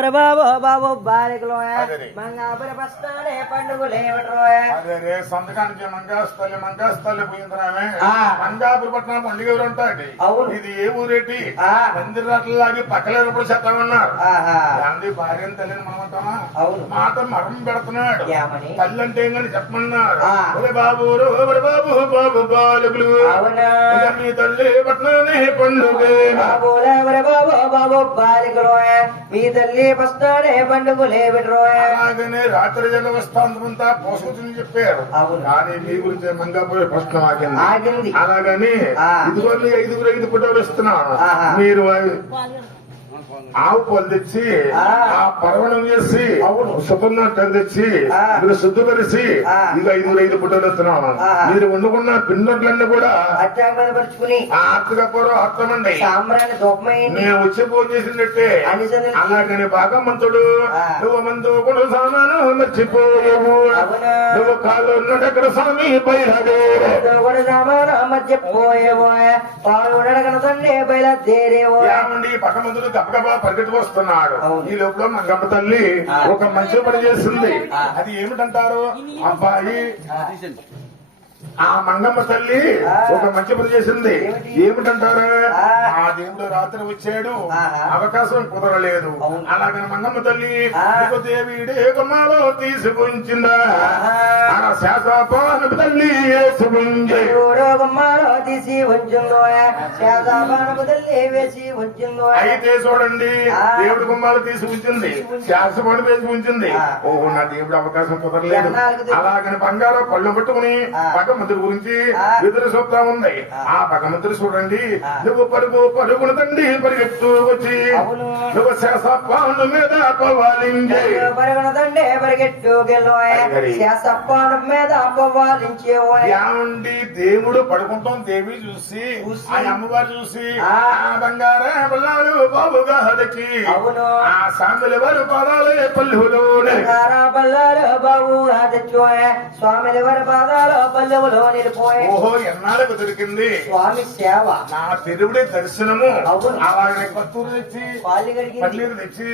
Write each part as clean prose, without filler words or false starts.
బాబు బాబు బాలికలో మంగాపురి బస్తానే పండుగలు అదే సంతకానికి మంగాస్థలి పోయిందిరామే మంగాపురి పట్నం పండుగ ఎవరు ఉంటాయి. ఇది ఏ ఊరేటి మందిరాట్లాగి పక్కలేనప్పుడు చెప్తామన్నారు. గాంధీ భార్యను తల్లిని మనమంటామా మాట మరం పెడుతున్నాడు. తల్లి అంటే ఏంగని చెప్పమన్నారు. బాబు బాబు బాబు బాలుగులు మీ తల్లి పట్నానే పండుగ బాబు బాబు బాలికలో మీ తల్లి బస్తానే పండుగలే అలాగనే రాత్రి జగవస్థాంతా పోషకుని చెప్పారు. కానీ మీ గురించి మంగాపురి ప్రశ్న ఆగింది. అలాగని ఇదిగో 5 ఫోటోలు ఇస్తున్నాను. మీరు ఆవు పాలు తెచ్చి ఆ పర్వణం చేసి శుభ్రంగా తెచ్చి మీరు శుద్ధపరిచి ఇక 5 ఫోటోలు ఎత్తున్నాను. మీరు వండుకున్న పిండట్లన్నీ కూడా ఆత్మకపూర్వ ఆత్మండి నేను వచ్చి ఫోన్ చేసినట్టే. అలాగని బాగా మంతుడు నువ్వు మందు కూడా సామాను మర్చిపోయావు. నువ్వు కాళ్ళు ఉన్నక్కడ స్వామి బయలుదే పక్క మందులు గబగబా పరిగెత్తుకు వస్తున్నాడు. ఈ లోపల మంగమ్మ తల్లి ఒక మంచి పని చేస్తుంది. అది ఏమిటంటారు అబ్బాయి ఆ మంగమ్మ తల్లి ఒక మంచి పని చేసింది. ఏమిటంటారా ఆ దేవుడు రాత్రి వచ్చాడు అవకాశం కుదరలేదు. అలాగని మంగమ్మ తల్లి దేవిడే గుమ్మాలో తీసుకుంచిందా శాసపాను తల్లి తీసి ఉంచిందో వేసి ఉంచిందో. అయితే చూడండి దేవుడి గుమ్మాలు తీసి ఉంచింది శాసపాను వేసి ఉంచింది. ఓహో నా దేవుడు అవకాశం కుదరలేదు. అలాగని బంగారం పళ్ళు పట్టుకుని భగవంతుడి గురించి ఎదురు చూస్తా ఉంది. ఆ భగవంతుడు చూడండి నువ్వు పరుగున తండ్రి పరిగెత్తు వచ్చి నువ్వు శాసపాను మీద పవాలించే ఏమండి దేవుడు పడుకుంటాం. దేవి చూసి ఆ అమ్మవారు చూసి ఆ బంగార బల్లాలు బాబుగా హదకి ఆ సాంగుల వారు పాదాలే పల్లెలోనే బాబు స్వామిల వారి పాదాలు పల్లెలో నిలిపోయి. ఓహో ఎన్నాళ్ళకు దొరికింది స్వామి సేవ నా తిరువుడి దర్శనము. అలాగే కొత్తూరు తెచ్చి పన్నీరు తెచ్చి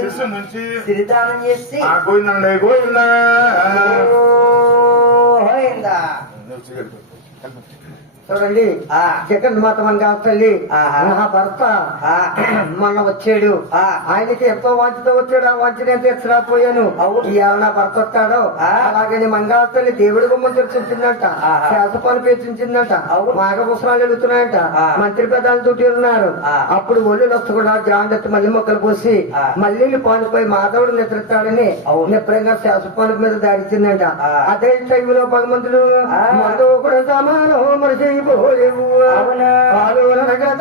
శిశు నుంచి సిరిదానం చేసి గోయిందండి గోయిందా చూడండి జగన్మాత మంగాపురి తల్లి నా భర్త మొన్న వచ్చాడు. ఆయనకి ఎంతో వాంఛతో వచ్చాడు. ఆ వాంఛనే తీర్చరాపోయాను. ఇవాళ నా భర్త వస్తాడో అలాగని మంగాపురి తల్లి దేవుడి గుమ్మం తెరిచిందంట. శాసపాలు పేర్చించిందంట. మాఘపుష్పాలు వెళుతున్నాయంట. మంత్రి పెదాలు దుట్టి ఉన్నారు. అప్పుడు ఒళ్ళు వస్తకుండా జాండెత్తి మళ్ళీ మొక్కలు పోసి మళ్ళీ పానుపోయి మాధవుడు నిద్రతాడని నిప్రంగా శాసపాల మీద దాడిచిందంట. అదే టైంలో భగవంతుడు మందు కూడా సమానం మనిషి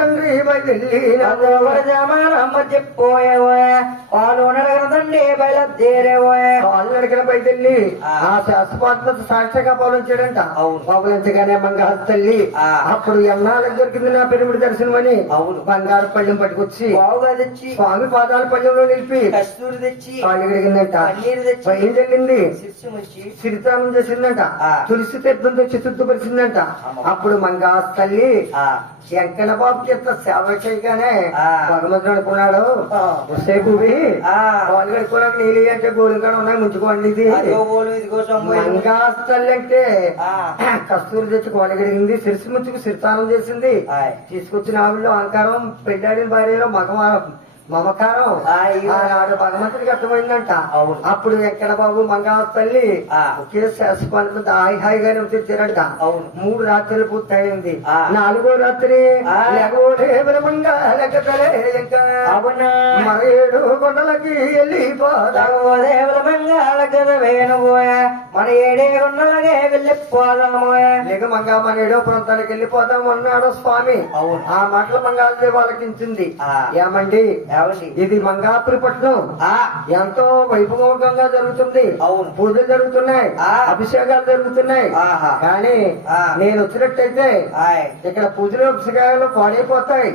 తండ్రి బయలుదేరేవోనడిగిన బయటెళ్ళి ఆ శాస్త్రపాత్ర సాక్షిగా పవలించాడంట. పవలించగానే మంగారు తల్లి అప్పుడు ఎన్నాళ్ళకి దొరికింది నా పెరుముడి దర్శనం అని బంగారు పళ్ళెం పట్టుకొచ్చి స్వామి పాదాల పళ్ళెంలో నిలిపి కస్తూరి తెచ్చి కాళ్ళు కడిగిందంట. బయలుదేరింది సిరితానం చేసిందంట. తులసి తీర్థం తెచ్చి శుద్ధపరిచిందంట. అప్పుడు మంగారు తల్లి శంకర బాబు చేత సేవ చేయగానే భగవంతుడు అనుకున్నాడు సేపువి వాళ్ళు కడుకోవడానికి నీళ్ళు అంటే గోలుగా ఉన్నాయి ముంచుకోండి. ఇది మంగారు తల్లి అంటే కస్తూరి తెచ్చి కోళ్ళ కడిగింది. సిరిసి ముంచుకు సిరితానం చేసింది. తీసుకొచ్చిన ఆవిడలో అహంకారం పెళ్ళాడిన భార్యలో మమకారం ఆనాడు భగవంతుడికి అర్థమైందంట. అప్పుడు వెంకట బాబు మంగారు తల్లి ఒకే శాసపాలకు హాయిగానే తెచ్చారంట. 3 రాత్రులు పూర్తయింది. 4వ రాత్రి మన 7 కొండలకి వెళ్ళిపోదాము. మన 7 కొండలకే వెళ్ళిపోదాము. లేక మంగా మన 7వ ప్రాంతానికి వెళ్ళిపోదాము అన్నాడు స్వామి. ఆ మాటలు మంగాదేవి వాళ్ళకించింది. ఏమండి ఇది మంగాపురి పట్నం ఎంతో వైభవంగా జరుగుతుంది. పూజలు జరుగుతున్నాయి, అభిషేకాలు జరుగుతున్నాయి. కానీ నేను వచ్చినట్టయితే ఇక్కడ పూజలు అభిషేకాలు పాడైపోతాయి.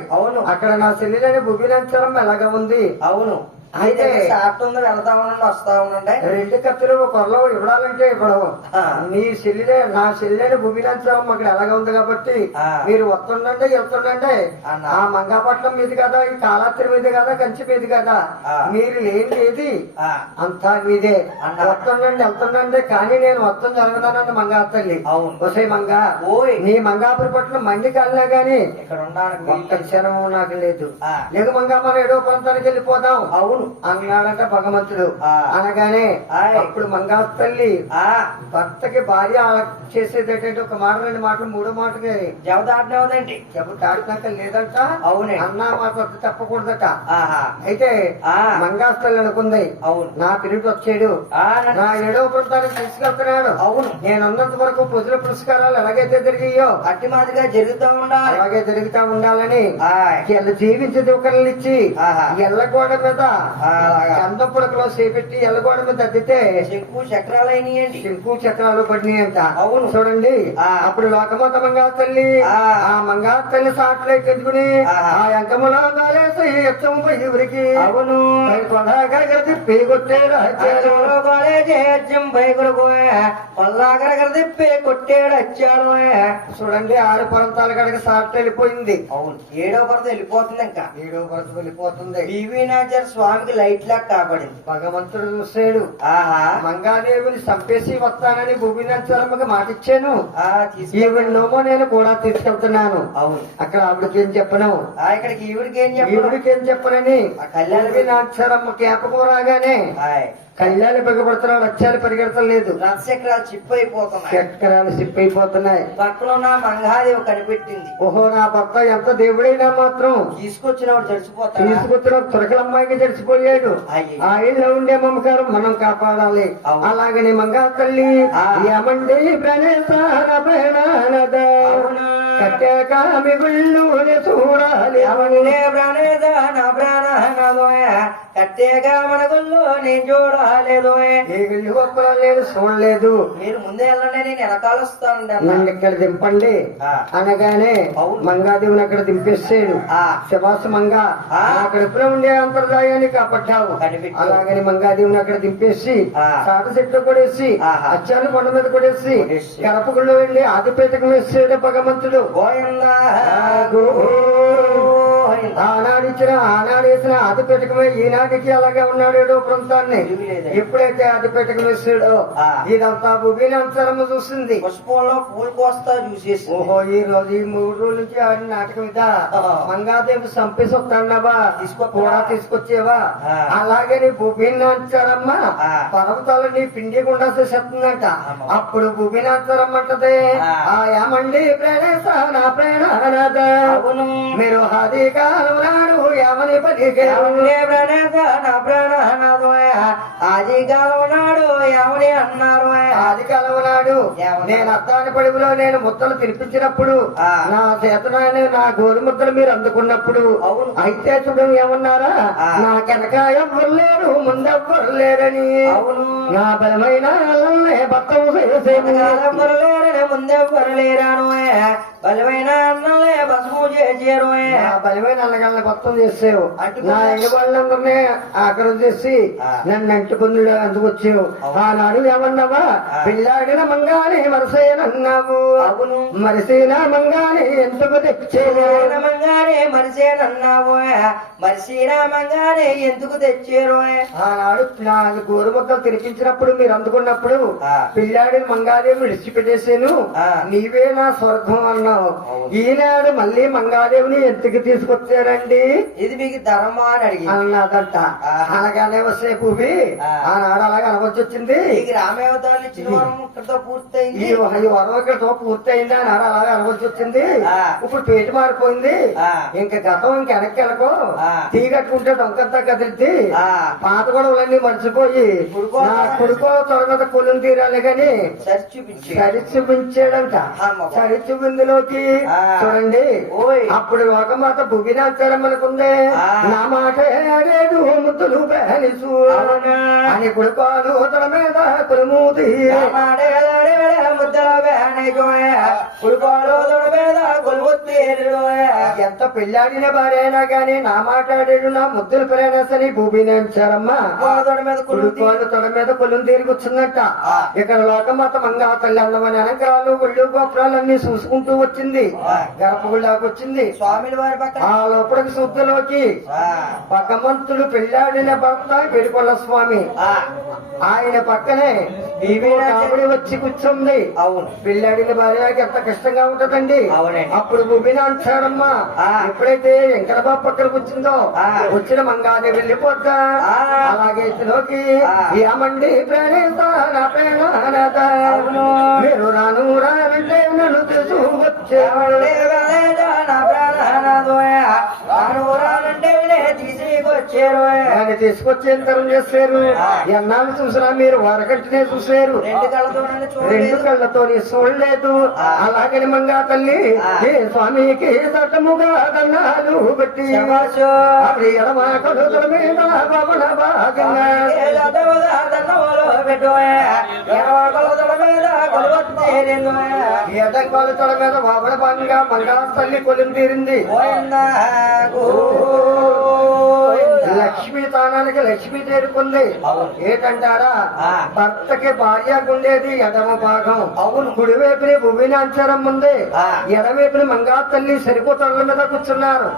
అక్కడ నా చెల్లెలని భూమినంచరం ఎలాగా ఉంది. అయితే షార్ట్ ఉంది, వెళ్తా ఉండండి, వస్తా ఉండండి. రెండు కత్తులు కొరలో ఇవ్వడాలంటే ఇప్పుడు ఆ. నీ చెల్లెలే నా చెల్లెని భూమిలాంచడం అక్కడ ఎలాగ ఉంది కాబట్టి ఆ. మీరు వస్తుండండి వెళ్తుండండి. అన్న. ఆ మంగాపట్నం మీది కదా, ఈ కాళాత్రి మీది కదా, కంచి మీది కదా, ఆ. మీరు లేని ఏది ఆ, అంతా మీదే. అన్న. వస్తుండండి వెళ్తుండండి, కానీ నేను మొత్తం జరగదానండి మంగా తల్లి. అవును. వసే మంగా, ఓయ్. నీ మంగాపురి పట్ల మంది కలినా గాని ఇక్కడ ఉండడానికి ఒక్క క్షణం నాకు లేదు. ఆ. లేదు మంగా మనం ఏడో ప్రాంతానికి వెళ్ళిపోదాం అవును. అన్నాడంట భగవంతుడు. ఆ. అనగానే ఆయ్. అప్పుడు మంగా తల్లి ఆ, భర్తకి భార్య చేసేటటువంటి ఒక మాట, రెండు మాటలు, మూడో మాటకి జవదాటినవుదండి. చెప్పు దాటినాక లేదంట. అవునే. అన్నా మాట వద్ద తప్పకూడదట. ఆహా. అయితే ఆ. మంగాస్తల్లి అనుకుంది, అవును. నా పిల్లడు వచ్చాడు, ఆ, నా ఏడో ప్రాంతానికి తీసుకెళ్తున్నాడు. అవును. నేను ఉన్నంత వరకు పొదుల పురస్కారాలు ఎలాగైతే జరిగాయో అట్టి మాదిరిగా జరుగుతూ ఉండాలి. అలాగే జరుగుతా ఉండాలని ఆయ్. ఎల్ల జీవించే దుఃఖాలను ఇచ్చి ఆహా. ఎల్లగోడ మీద అలాగా. గంధం పుడకలో చేపెట్టి ఎల్లగోడ మీద అద్దితే శంకు చక్రాలైనయండి. శంకు చక్రాలు పడినాయంట. అవును. చూడండి. ఆ. అప్పుడు లోకమాత మంగా తల్లి ఆ. ఆ మంగా తల్లి సాట్లో ఎక్కించుకుని ఆహా. ఆ ఎంకములో గాలేసి ఎచ్చం పై ఊరికి అవును. తిప్పి కొట్టేడు చెరువులో కాలేజీ పల్లాగర తిప్పి కొట్టేడు వచ్చాడు. చూడండి. 6 పొరంతాల కడకి సాట్ వెళ్ళిపోయింది. అవును. 7వ పరద వెళ్ళిపోతుంది. ఇంకా 7వ పొరత వెళ్ళిపోతుంది. బీవీనాచార్య స్వామికి లైట్ లాగా కాపాడింది. భగవంతుడు చూసాడు. ఆహా. మంగాదేవిని చంపేసి వస్తానని భూమినంచరమ్మకి మాట ఇచ్చాను. ఆ, ఈవిడేమో నేను కూడా తీసుకెళ్తున్నాను. అవును. అక్కడ ఆవిడకి ఏం చెప్పను, ఆ, ఇక్కడికి ఈవిడికి ఏం చెప్పారు? ఈవిడికి ఏం చెప్పనని ఆ కళ్యాణ భూమినాచరమ్మ కేపకం రాగానే ఆయ్. కళ్యాణి బిగపడుతున్నాడు. వచ్చారు పరిగెడతలేదు. రథచక్రాలు చిప్పు అయిపోతున్నాయి. చక్రాలు సిప్పైపోతున్నాయి. పక్కన ఉన్న మంగాదేవి కనిపెట్టింది. ఓహో, నా భర్త ఎంత దేవుడైనా మాత్రం తీసుకొచ్చినవాడు చచ్చిపోతాడు. తీసుకొచ్చిన తురకలమ్మాయికి చచ్చిపోయాడు. అయ్యో. ఆ ఇళ్ళలో ఉండే మమకారం మనం కాపాడాలి. అవును. అలాగని మంగా తల్లి ఆ. ఏమండి ప్రణేశాన ప్రణానద అవును. కట్టాక మిగుళ్ళు చూడాలి. ఎవరినే ప్రాణేదాన ప్రాణానదోయ కట్టేగా మన గుళ్ళు నేను చూడలేదోయ. ఏ గుళ్ళు గొప్పలేదు, చూడలేదు. మీరు ముందే వెళ్ళండి, నేను వెనకాల వస్తానండి అన్న. నన్ను ఇక్కడ దింపండి ఆ. అనగానే అవును. మంగాదేవిని అక్కడ దింపేసాడు. ఆ. శబాసు మంగా, ఆ. నా కడుపులో ఉండే అంతర్దాయాన్ని కాపాడ్డావు. కనిపెట్టావు. అలాగని మంగాదేవిని అక్కడ దింపేసి ఆ. సాట చెట్లు కొడేసి ఆహా. అచ్చాలు కొండ మీద కొడేసి కొడేసి. కరపగుళ్ళు వెళ్ళి ఆదిపేటకు వేసాడు భగవంతుడు. గోవిందా ఆనాడు వేసిన ఆదిపేటకమే ఈనాటికి అలాగే ఉన్నాడు ఏడో ప్రాంతాన్ని. తిరుగులేదే. ఎప్పుడైతే ఆదిపేటకు వేసాడో ఆ. ఇదంతా భూమినంతరము చూసింది. పుష్పంలో పూలు కోస్తా చూసేసి. ఓహో, ఈ రోజు ఈ 3 రోజుల నుంచి ఆడిన నాటకం ఇదా? ఆహా. మంగాదేవి చంపేసి వస్తానవా, కూడా తీసుకొచ్చేవా? ఆ. అలాగే నీ భూమినాచారమ్మ ఆ. పర్వతాలు నీ పిండి గుండా చేసేస్తుందంట. ఆమా. అప్పుడు భూమినాచారమ్మ అంటది, ఆ. ఏమండి ప్రణేశ నా ప్రేణానద, అవును. మీరు హాది కాలం నాడు ఏమని పలికే ఎవరినే ప్రాణేదాన ప్రాణానదోయ ఆదిగాలం నాడు ఎవరి అన్నారు. ఆది కాలం నాడు ఏమన్నా? నేను అద్దాని పడుగులో నేను ముద్దలు తినిపించినప్పుడు ఆ. నా చేతనాన్ని నా గోరు ముద్దలు మీరు అందుకున్నప్పుడు అవును. అయితే చూడడం ఏమన్నారా, ఆ. నా కనుక ఎవ్వరు లేరు ముందెవ్వరు లేరని. అవును. నా బలమైన అల్లల్నే బతం చేసేను. ఎవరు లేరని ముందెవ్వరు లేరాను. బలమైన అన్నలే బసము చేశారు. నా బలమైన అల్లగల్ని బతం చేసావు. అంటుకున్నా. నా ఎగబళ్ళందరినీ ఆగ్రహం చేసి ఆ. నన్ను అంటుకుందులో అందుకొచ్చావు. అవును. ఆనాడు ఏమన్నావా, ఆ. పిల్లాడిన మంగానే మరసేనన్నావు. అవును. మరిసిన మంగానే ఎందుకు తెచ్చేను. మంగానే మరిసేనన్నావు. మరిసినామంగానే ఎందుకు తెచ్చారు. ఆనాడు నాకు గోరు మొక్కలు తినిపించినప్పుడు మీరు అందుకున్నప్పుడు ఆ. పిల్లాడిని మంగాదేవి విడిచిపెట్టేసాను. ఆ. నీవే నా స్వర్గం అన్నావు. అవును. ఈనాడు మళ్ళీ మంగాదేవిని ఎందుకు తీసుకొచ్చారండి ఇది మీకు ధర్మా అని అడిగి అన్నదంట. ఆ. అనగానే వస్తే భూమి ఆ. ఆనాడు అలాగే అనవచ్చి వచ్చింది. ఈ గ్రామేవతాలు ఇచ్చిన వరం ఇక్కడతో పూర్తయింది. ఈ వరం ఇక్కడతో పూర్తయింది అన్నాడు. అలాగే అనవచ్చి వచ్చింది. ఆ. ఇప్పుడు పేటు మారిపోయింది. ఆ. ఇంకా గతం ఇంక వెనక్కి వెళ్ళకో. ఆ. తీ కట్టుకుంటే డొంకంతా కదిలిద్ది. ఆ. పాత గొడవలన్నీ మర్చిపోయి కొడుకో నా కొడుకో త్వర మీద కొలుని తీరాలి గాని సరి చూపించి సరి చూపించాడంట. అమ్మ. సరి చూపిందులోకి ఆ. చూడండి. ఓయ్. అప్పుడు లోకమాత భువినాచారం అనుకుందే. ఆ. నా మాట ఆడేడు ముద్దులు బహలిసు అవునా. అని కొడుకోను తన మీద కొలుమూది. ముద్దల మంగానే జోయ కులుకోలో మీద కొలువొత్తేరు ఎంత పెళ్ళాడిన భార్య అయినా గాని నా మాట్లాడేడు నా ముద్దుల ప్రేరసని భూమినంచారమ్మా తోడ మీద కులుకోలు తొడ మీద కొలుం తీరి కూర్చుందట ఇక్కడ లోకమాత మంగా తల్లి అందమని అలంకారాలు ఒళ్ళు గోపురాలన్నీ చూసుకుంటూ వచ్చింది గర్భగుళ్ళకి వచ్చింది స్వామిల వారి పక్కన ఆ లోపలికి శుద్ధలోకి భగవంతుడు పెళ్ళాడిన భర్త పెరుకొల్ల స్వామి ఆయన పక్కనే ఆవిడ వచ్చి కూర్చుంది అవును పెళ్ళాడిన భార్యకి ఎంత కష్టంగా ఉంటదండి అవునండి. అప్పుడు భూమినాంచారమ్మా ఎప్పుడైతే వెంకటబాబు పక్కన కూర్చుందో వచ్చిన మంగానే వెళ్ళిపోతా అలాగే ఇందులోకి ఏమండి ప్రేరేత నా ప్రేరణ మీరు రాను రానంటే నన్ను తెలుసు వచ్చేవాళ్ళు తీసుకొచ్చారు ఆయన తీసుకొచ్చి ఎంతరం చేశారు ఎన్నాళ్ళు చూసినా మీరు వరకంటినే చూసారు రెండు కళ్ళతో చూడలేదు అలాగని మంగా తల్లి ఏ స్వామికి తటముగా దండాలు పెట్టి అప్పుడు ఎడమ కొడుకుల మీద పవన భాగంగా ఎడం కొడుకుల మీద పవన భాగంగా మంగా తల్లి కొలిం తీరింది లక్ష్మీ స్థానానికి లక్ష్మి చేరుకుంది ఏంటంటారా భర్తకి భార్యకు ఉండేది ఎడమ భాగం అవును కుడివైపుని భూమినాంచారం ఉంది ఎడవైపుని మంగా తల్లి సరిపోతల మీద కూర్చున్నారు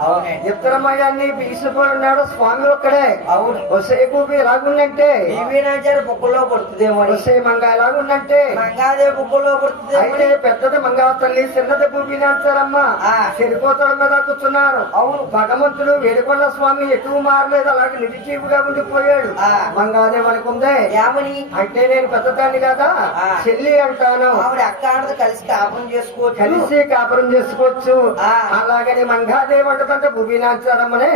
ఇద్దరమయాన్ని బీసిపోయినాడు స్వామి ఒక్కడే అవును వసే భూమి ఎలాగుందంటే బుక్కులో పడుతుందేమో వసే మంగా ఎలాగుందంటే మంగాదే బుక్కులో పడుతుంది అయితే పెద్దది మంగా తల్లి చిన్నది భూమినాంచారమ్మ సరిపోతల మీద కూర్చున్నారు అవును భగవంతుడు వేడుకొండ స్వామి ఎటు మారలేదు అలాగే నిజీవుగా ఉండిపోయాడు మంగాదేవి అనుకుందే యామని అంటే నేను పెద్దదాన్ని కదా చెల్లి అంటాను ఆవిడ అక్క ఆడదు కలిసి కాపురం చేసుకోవచ్చు కలిసి కాపురం చేసుకోవచ్చు అలాగని మంగాదేవి అంటుందంటే భూమినాచారమ్మనే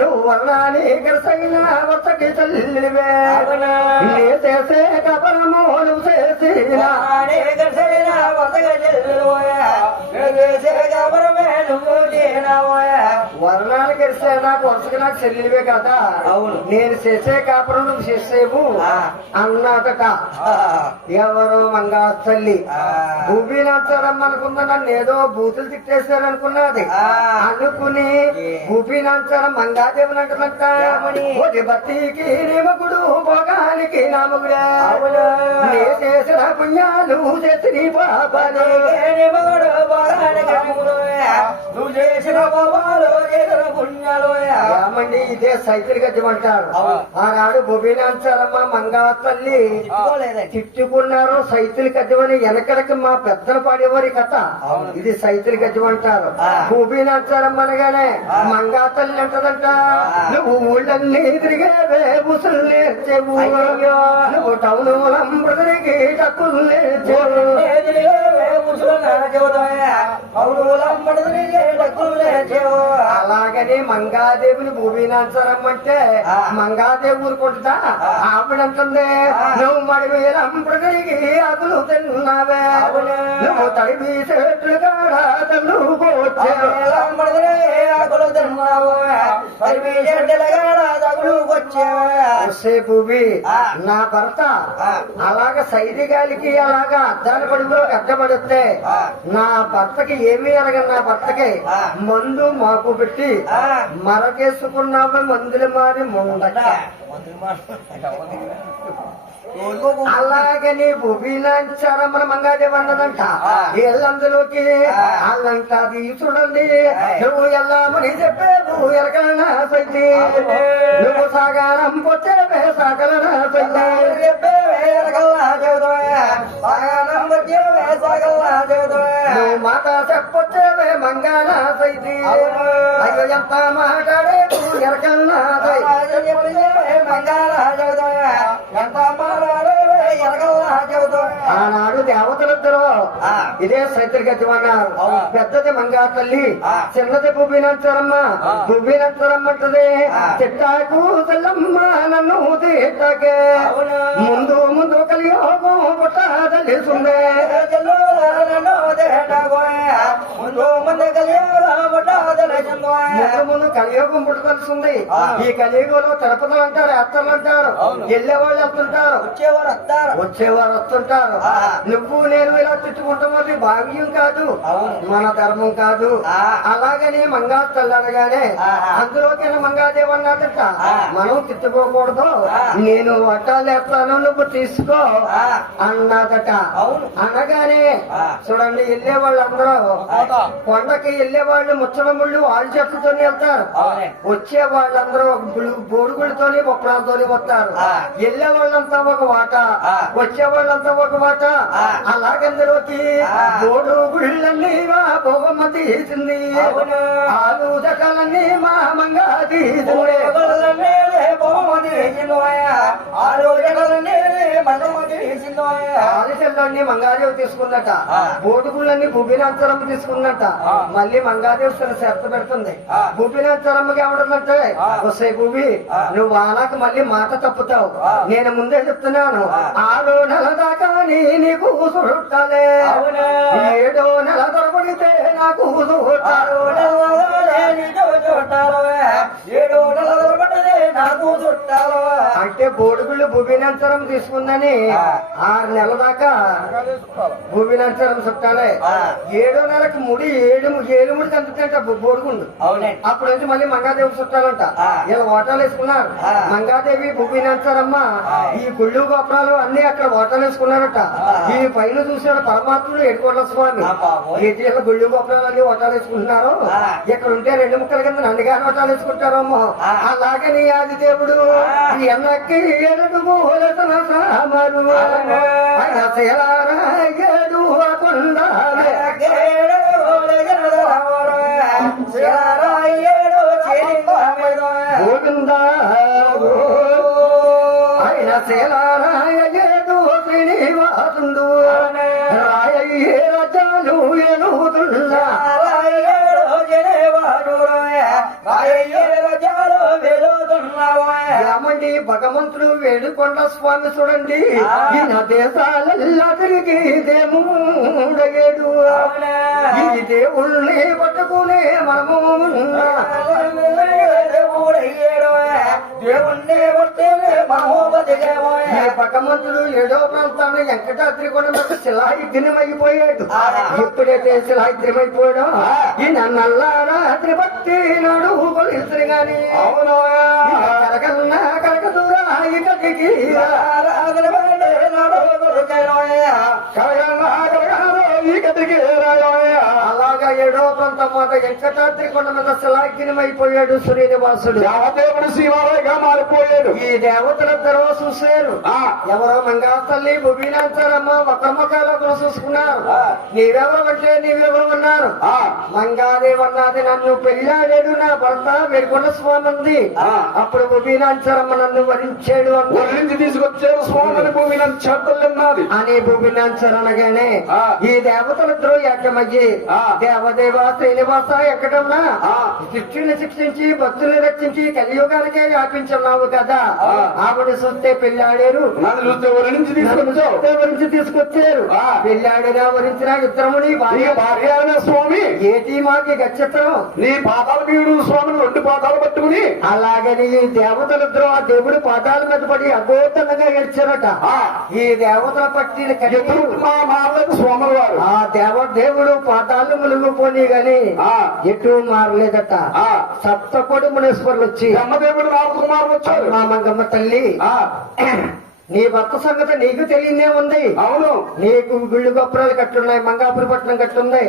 నువ్వు వర్ణాన్ని గరసైన వర్తకి తల్లివే నే చేసే కాపురము నువ్వు చేసిన వర్ణాలు గరిసే నాకు వరుసగా నాకు చెల్లివే కదా అవును నేను చేసే కాపురం నువ్వు చేసేవు అన్నదట ఎవరు మంగా తల్లి భూమినాచారమ్మ అనుకుందా నన్ను ఏదో బూతులు తిట్టేశారనుకున్నది అనుకుని భూమినాచారం మంగాదేవుని అంటున్నట్ట బతికి నిమకుడు భోగానికి నామగుడే నే చేసిన పుణ్యాలు చేసి నీ పాపాలు నువ్వు చేసిన పాపాలు చేసిన పుణ్యాలు ఏమండి ఇదే సైకిల్ గజ్జమంటారు ఆనాడు భూమినాచారమ్మ మంగా తల్లి తిట్టుకున్నారు సైకిల్ గజ్జమని వెనకడికి మా పెద్దలు పాడేవారి కథ ఇది సైకిల్ గజ్జమంటారు భూమినాచారమ్మ అనగానే మంగా తల్లి అంటదంట నువ్వు ఊళ్ళన్నీ తిరిగేవే బుసులు నేర్చేవు నువ్వు టౌన్ లంబడికి టక్కులు నేర్చేవు అలాగని మంగాదేవిని భూమినాచారమ్మంటే మంగాదేవి ఊరుకుంటా ఆవిడంటుంది నువ్వు మడివేలంపడికి అదులు తిన్నావే నువ్వు తడివి చెట్లుగా భూమి నా భర్త అలాగ సైదిగాలికి అలాగా అద్దాల పడుగులో అడ్డపడితే నా భర్తకి ఏమీ అడగను నా భర్తకి మందు మాకు పెట్టి మరకేసుకున్నామే మందులు మారి ముందట అలాగని భూమినాచారమ్మన మంగాదేవి అన్నదంట వీళ్ళందులోకి వాళ్ళంట అది చూడండి నువ్వు ఎల్లామని చెప్పేవు ఎరకలనా సైతి నువ్వు సాగారం పొచ్చేవే సకలనా సైతి నువ్వు మాట చెప్పొచ్చేవే మంగాళ సైతి అయ్యో ఎంత మాట్లాడేవు ఎరకలనా సైతి ఆనాడు దేవతలిద్దరు ఇదే సైతులు గతిమన్నారు పెద్దది మంగా తల్లి చిన్నది భూమినాచారమ్మ భూమినాచారమ్మంటది చిట్టాకు తెల్లమ్మ నన్ను తిట్టకే ముందు ముందు కలియోగం పుట్టదలి సుందే ముందు కలియోగం పుట్టదలుసుంది ఈ కలియుగంలో తిరుపతులు అంటారు అత్తలు అంటారు వెళ్ళేవాళ్ళు వెళ్తుంటారు, వచ్చేవారు వస్తారు. వచ్చేవారు వస్తుంటారు. నువ్వు నేను ఇలా తిట్టుకుంటామది భాగ్యం కాదు, మన ధర్మం కాదు. అలాగని మంగా తల్లనగానే అందులోకైనా మంగాదేవి అన్నదట, మనం తిట్టుకోకూడదు, నేను వట్టాలేస్తాను నువ్వు తీసుకో అన్నదట. అనగానే చూడండి, వెళ్ళే వాళ్ళందరూ కొండకి వెళ్ళే వాళ్ళు ముచ్చలముళ్ళు వాళ్ళు చెట్టుతోనే వెళ్తారు, వచ్చే వాళ్ళందరూ బోరుగులతోని బొప్పరాలతోని వస్తారు. వెళ్ళే వాళ్ళంతా ఒక వాట, వచ్చే వాళ్ళంతా ఒక వాట. అలాగందరికి బోరుగుళ్ళన్నీ మా బొమ్మ తీసింది, ఆలు దకాలన్నీ మా మంగా తీసింది. ఆదిశల్లోని మంగాదేవి తీసుకుందట, బోటుగుళ్ళని భూమినాంతరమ్మ తీసుకుందట. మళ్ళీ మంగాదేవి తన శర్త పెడుతుంది. భూమినాంతరమ్మకి ఏమంటుందంటే, వస్తే భూమి నువ్వు ఆనాక మళ్ళీ మాట తప్పుతావు, నేను ముందే చెప్తున్నాను, 6 నెలల దాకా నీకు చుట్టాలే, 7వ నెల తరబడితే నాకు అంటే బోడుగుళ్ళు భూమినాంతరం తీసుకుందని 6 నెలల దాకా భూమినాంతరం చుట్టాలే. 7వ నెలకు ముడి 7 ముడి తంతుంట బోడుగుండు. అప్పుడు నుంచి మళ్ళీ మంగాదేవి చుట్టాలంట. ఇలా ఓటాలు వేసుకున్నారు. మంగాదేవి భూమినాంతరమ్మ ఈ గుళ్ళు గోపురాలు అన్ని అక్కడ ఓటాలు వేసుకున్నారట. ఈ పైన చూసాడు పరమాత్ముడు ఎడుకోట్ల స్వామి, ఏది గుళ్ళు గోపురాలు అన్ని ఓటాలు వేసుకుంటున్నారు. ఇక్కడ ఉంటే 2 ముక్కల కింద నందిగాని ఓటాలు వేసుకుంటారమ్మో. అలాగని ఆది దేవుడు ఎన్నకి 7 మూలతన సామరు ఏడు కొండ గోవిందా ఆయన శేలారాయడు శ్రీనివాసుడు రాయ రజాలు ఎలుగుతున్నా రామండి భగవంతుడు వేడుకొండ స్వామి చూడండి, ఈయన దేశాలెల్లా తిరిగి దేవుడయ్యాడు. ఈ దేవుణ్ణి పట్టుకునే మనము భగవంతుడు 7వ ప్రాంతాన్ని వెంకటాద్రి కొండ మీద శిలాయుద్ధినమైపోయాడు. ఎప్పుడైతే శిలాయుద్ధినమైపోయాడో ఈయన నల్లారాత్రి బట్టి నాడు కొలిసి గాని కరకన్నా కరకదురా ఇకటికి అలాగా 7వ ప్రాంతం మాట వెంకటాద్రి కొండ మీద శిలాగ్నిమైపోయాడు శ్రీనివాసుడు. దేవదేవుడు శివాలయగా మారిపోయాడు. ఈ దేవతలందరూ చూశారు. ఎవరో మంగా తల్లి భూమినాంతరమ్మ ఒకమ్మకాలు ఒకరు చూసుకున్నారు. నీవెవరు అంటే నీవెవరు అన్నారు. మంగాదేవి అన్నది, నన్ను పెళ్ళాడాడు నా భర్త వెలుగొండ స్వామి ఉంది. అప్పుడు భూమినాంతరమ్మ నన్ను వరించాడు వరించి తీసుకొచ్చాడు స్వామిని భూమినాంతరన్నది అని భూమినాంతర అనగానే ఈ దేవతలిద్దరూ ఏకమయ్యి దేవదేవ శ్రీనివాస ఎక్కడన్నా శిక్షుని శిక్షించి భక్తుల్ని రక్షించి కలియుగానికే వ్యాపించున్నావు కదా, ఆవిడ చూస్తే పెళ్ళాడారు, నన్ను చూస్తే వరించి తీసుకొచ్చారు. పెళ్ళాడినా వరించిన ఇద్దరముని భార్య స్వామి ఏటి మాకి గచ్చత్రం నీ పాదాల వీడు స్వామిని 2 పాదాలు పట్టుకుని అలాగని ఈ దేవతలిద్దరూ ఆ దేవుడి పాదాల మీద పడి అగోతనంగా గడిచారట. ఈ దేవతల పట్టి మా మామలకు స్వాములు వారు ఆ దేవుడు పాదాలు మునిగిపోని గాని ఎటు మారలేదట. సప్తకోటి మునేశ్వరులు వచ్చి బ్రహ్మదేవుడు రామకుమారు వచ్చారు. మా మంగమ్మ తల్లి నీ భర్త సంగతి నీకు తెలియనే ఉంది. అవును, నీకు గుళ్ళు గొప్పరాలు కట్టున్నాయి, మంగాపురిపట్నం కట్టున్నాయి.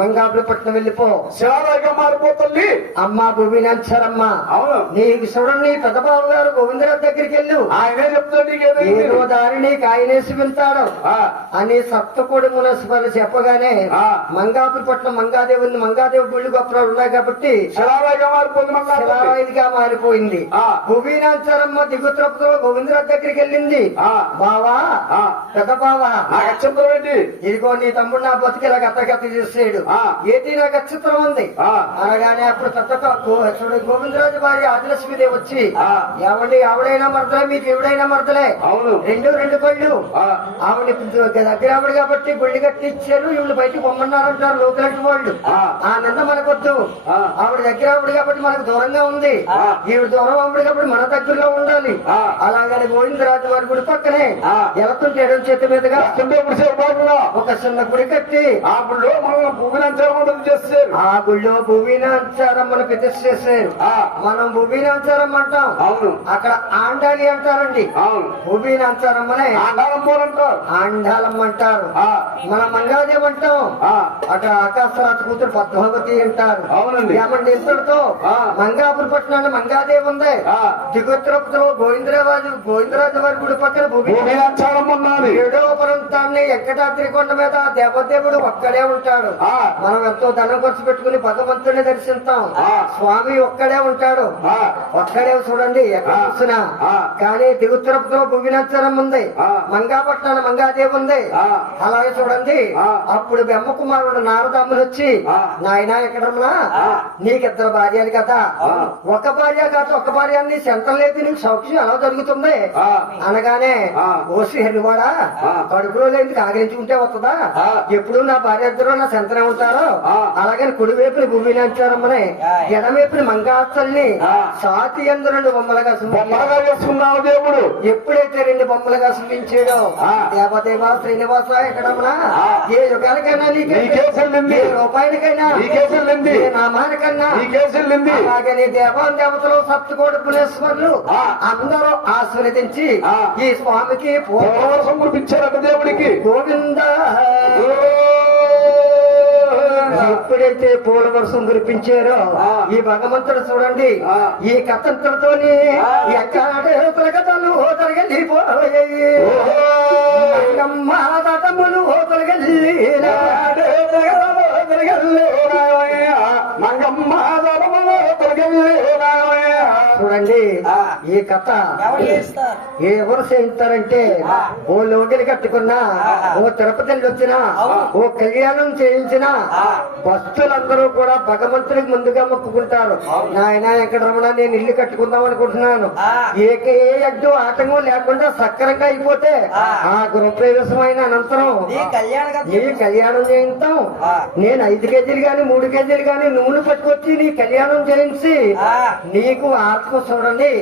మంగాపురిపట్నం వెళ్ళిపో, శివాలయంగా మారిపోతుంది. అమ్మ భూమినాంచరమ్మ. అవును, నీకు చూడండి పెద్దబాబు గారు గోవిందరాజు దగ్గరికి వెళ్ళు, ఆయనే చెప్తాడు ఏదో దారి నీకు ఆయనేసి వెళ్తాడు అని సప్తకోడి మునేశ్వరులు చెప్పగానే మంగాపురిపట్నం మంగాదేవి గుళ్ళు గొప్పరాలు ఉన్నాయి కాబట్టి శివాలయంగా మారిపోయింది. శివాలయంగా మారిపోయింది. భూమినాంచరమ్మ దిగుత్రపుతో గోవిందరాజు దగ్గరికి వెళ్ళింది. వచ్చింది బావా పెద్ద బావా ఇదిగో నీ తమ్ముడు నా బతికి ఇలా గత్త చేసాడు ఏంటి నాకు చిత్రం ఉంది అనగానే అప్పుడు పెద్ద గోవిందరాజు వారి ఆదిలక్ష్మీదేవి వచ్చి ఏమండి ఆవిడైనా మరదలే మీకు ఎవడైనా మరదలే అవును రెండు కళ్ళు ఆవిడ దగ్గర ఆవిడ కాబట్టి గుళ్ళు కట్టించారు ఈవిడ బయటికి పొమ్మన్నారంటారు లోకలెక్ట్ వాళ్ళు ఆ నింద మనకొద్దు ఆవిడ దగ్గర ఆవిడ కాబట్టి మనకు దూరంగా ఉంది ఈవిడ దూరం ఆవిడ కాబట్టి మన దగ్గరలో ఉండాలి అలాగని గోవిందరాజు వారి గుడి పక్కనే ఎలతుంటే ఎడం చేతి మీదుగా ఒక చిన్న గుడి కట్టి ఆ గుళ్ళో మనం భూమినాచారం చేస్తారు ఆ గుళ్ళో భూమినాచారం మనం ప్రతిష్ఠ చేశారు మనం భూమినాచారం అంటాం అవును అక్కడ ఆండాలి అంటారండి అవును భూమినాచారం అనే అంటారు ఆండాలం అంటారు మన మంగాదేవి అంటాం అక్కడ ఆకాశరాజు కూతురు పద్మావతి అంటారు అవునండి ఏమండి ఇంతటితో మంగాపురి పట్టణాన్ని మంగాదేవి ఉంది దిగుత్రపులో గోవిందరాజు వారి గుడి పక్కన భూమినాచారం ఉన్నది 7వ ప్రాంతాన్ని వెంకటాద్రి కొండ మీద దేవదేవుడు ఒక్కడే ఉంటాడు మనం ఎంతో ధనం ఖర్చు పెట్టుకుని భగవంతుడిని దర్శిస్తాం స్వామి ఒక్కడే ఉంటాడు ఒక్కడే చూడండి ఎక్కడ చూసినా కానీ దిగుత్రపులో భూమినాచారం ఉంది మంగాపట్నాన్ని మంగాదేవి ఉంది అలాగే చూడండి అప్పుడు బ్రహ్మ కుమారుడు నారదమ్ములు వచ్చి నాయన ఎక్కడమ్మా నీకిద్దరు భార్యలు కదా ఒక భార్య కాదు ఒక భార్య నీ సెంతం లేదు నీకు సౌఖ్యం ఎలా జరుగుతుంది అనగానే ఓసి హెన్నువాడా కడుపులో లేని కాగరించుకుంటే వస్తుందా ఎప్పుడు నా భార్య ఇద్దరు నా సెంతనే ఉంటారో అలాగని కుడి వైపుని భూమినాచారమ్మని ఎడమేపుని మంగాస్తల్ని సాతి ఎందు 2 బొమ్మలుగా వేసుకున్నావు దేవుడు ఎప్పుడైతే 2 బొమ్మలుగా సుమించాడో దేవదేవ శ్రీనివాస ఎక్కడమ్మా ఏ యుగానికైనా ఏ రూపాయలకైనా ఏ నామానికన్నా అలాగే దేవాన్ దేవతలు సప్తకోటి పుణేశ్వరులు అందరూ ఆశీర్వదించి ఈ స్వామికి పూర్వం సమర్పించారట దేవుడికి గోవింద ఎప్పుడైతే పూల వర్షం కురిపించారో ఈ భగవంతుడు చూడండి ఈ కథంతలతోని ఎక్కడ కథలు తరగలిపోయాయి తమ్ములు చూడండి ఈ కథ ఎవరు చేయిస్తారంటే ఓ లోగిలి కట్టుకున్నా ఓ తిరుపతి వచ్చినా ఓ కళ్యాణం చేయించినా భక్తులందరూ కూడా భగవంతుడికి ముందుగా మొక్కుకుంటారు నాయన ఎక్కడ రమణ నేను ఇల్లు కట్టుకుందాం అనుకుంటున్నాను ఏ అడ్డు ఆటంకం లేకుండా సక్రంగా అయిపోతే ఆ గృహప్రవేశం అయిన అనంతరం నీ కళ్యాణం చేయిస్తాం నేను 5 కేజీలు గాని 3 కేజీలు గాని నూనె పట్టుకొచ్చి నీ కళ్యాణం చేయించి నీకు ఆత్మ చూడండి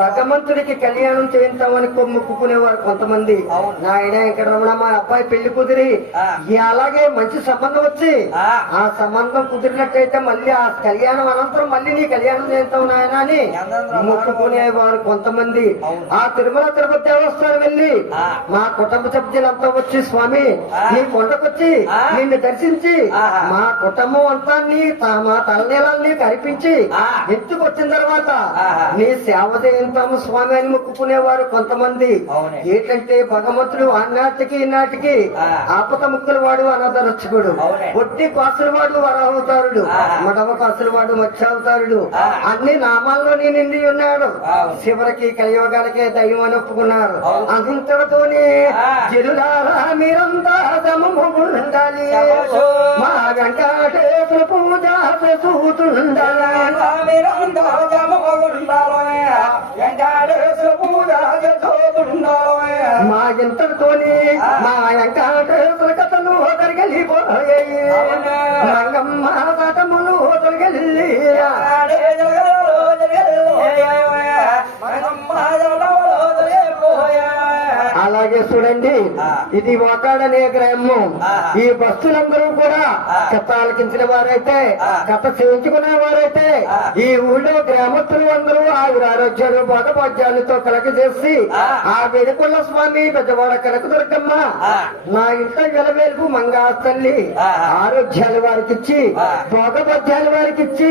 భగవంతుడికి కళ్యాణం చేయిస్తామని మొక్కుకునేవారు కొంతమంది నాయన ఎక్కడ రమణ మా అబ్బాయి పెళ్లి కుదిరి అలాగే మంచి సంబంధం వచ్చి ఆ సంబంధం కుదిరినట్టయితే మళ్ళీ ఆ కళ్యాణం అనంతరం మళ్ళీ నీ కళ్యాణం చేస్తాం నాయన అని మొక్కుకునేవారు కొంతమంది ఆ తిరుమల తిరుపతి దేవస్థానం వెళ్ళి మా కుటుంబ సభ్యులంతా వచ్చి స్వామి నీ కొండకొచ్చి నిన్ను దర్శించి మా కుటుంబం అంతా మా తలనీలాన్ని కనిపించి ఎత్తుకు వచ్చిన తర్వాత నీ సేవ చేస్తాము స్వామి అని మొక్కుకునేవారు కొంతమంది ఏంటంటే భగవంతుడు ఆనాటికి ఈనాటికి ఆపత ముక్కుల వాడు అనాథరక్షకుడు ఒట్టి కాసుల వాడు వరావతారుడు మడవ కాసుల వాడు మత్స్యావతారుడు అన్ని నామాల్లో నిండి ఉన్నాడు చివరికి కలియోగానికే దైవం అని ఒప్పుకున్నారు అంతటితోనే జరులారా మీరంతా ఉండాలి మా వెంకటేశ్వర పూజ మా ఇంతటితోనే మా వెంకటేశ్వర కథలు తరగలిపోయాయి రంగమ్మ కథములు తరగలి అలాగే చూడండి ఇది ఒకడనే గ్రామం ఈ భక్తులందరూ కూడా కథ ఆలకించిన వారైతే కథ చేయించుకునే వారైతే ఈ ఊళ్ళో గ్రామస్తులు అందరూ ఆరోగ్యాలు భోగభాగ్యాలతో కలగజేసి ఆ వెలుపుల స్వామి పెద్దవాడ కనకదుర్గమ్మ నా ఇంట్లో వెలవేలుపు మంగా తల్లి ఆరోగ్యాలు వారికిచ్చి భోగభాగ్యాలు వారికిచ్చి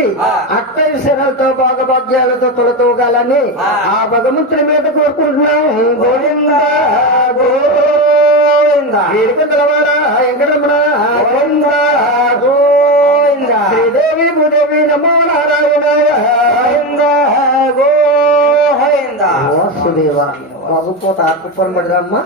అట్టైశ్వర్యాలతో భోగభాగ్యాలతో తొలతూగాలని ఆ భగవంతుని మీద కోరుకుంటున్నాం గోవిందా గోవిందా వెంకటరమణ గోవిందా గోవిందా శ్రీదేవి భూదేవి నమో నారాయణ గోవిందా గోవిందా దేవా బాబు పోత ఆకుప్పని పడదమ్మా